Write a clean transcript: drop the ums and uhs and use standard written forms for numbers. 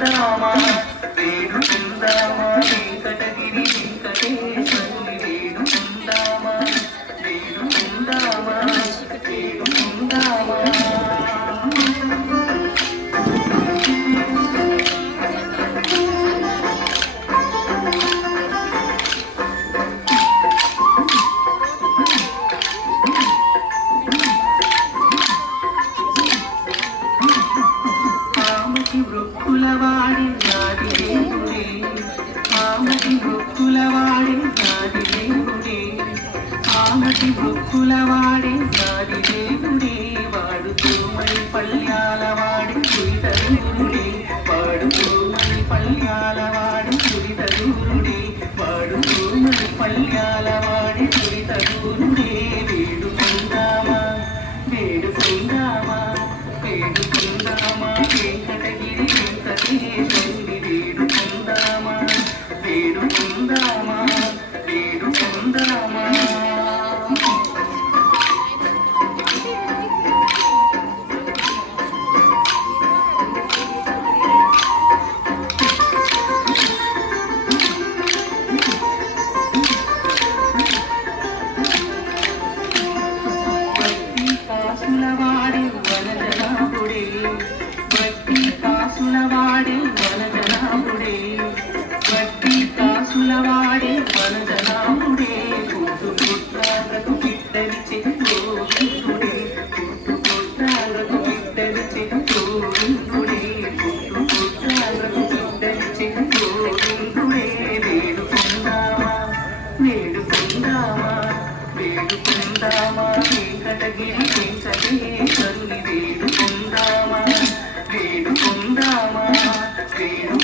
వేడుకుందామా వేడుకుందామా వెంకటగిరి వెంకటేశ్వరుని వేడుకుందామా వేడుకుందామా వేడుకుందామా వృక్కులవాడి నాది దేవుడే ఆమటి వృక్కులవాడి నాది దేవుడే ఆమటి వృక్కులవాడి నాది దేవుడే వాడు తోమలి పల్యాలవాడి చురితరుడే వాడు తోమలి పల్యాలవాడి చురితరుడే వాడు తోమలి పల్యాలవాడి చురితరుడే వేడుకుందామా వేడుకుందామా వేడుకుందామా వెంకటగిరి వెంకటేశ్వరుని వేడుకుందామా వేడుకుందామా వేడుకుందామా కాసులవాడి వనజనాభుడే వడ్డీ కాసులవాడి వనజనాభుడే వడ్డీ కాసులవాడి వనజనాభుడే పుట్టు పుట్రాలకు బిడ్డలిచే గోవిందుడే పుట్టు పుట్రాలకు బిడ్డలిచే గోవిందుడే పుట్టు పుట్రాలకు బిడ్డలిచే గోవిందుడే వేడుకుందామా వేడుకుందామా వేడుకుందామా వెంకటగిరి వెంకటేశ్వరుని వేడుకుందామా వేడుకుందామా వేడు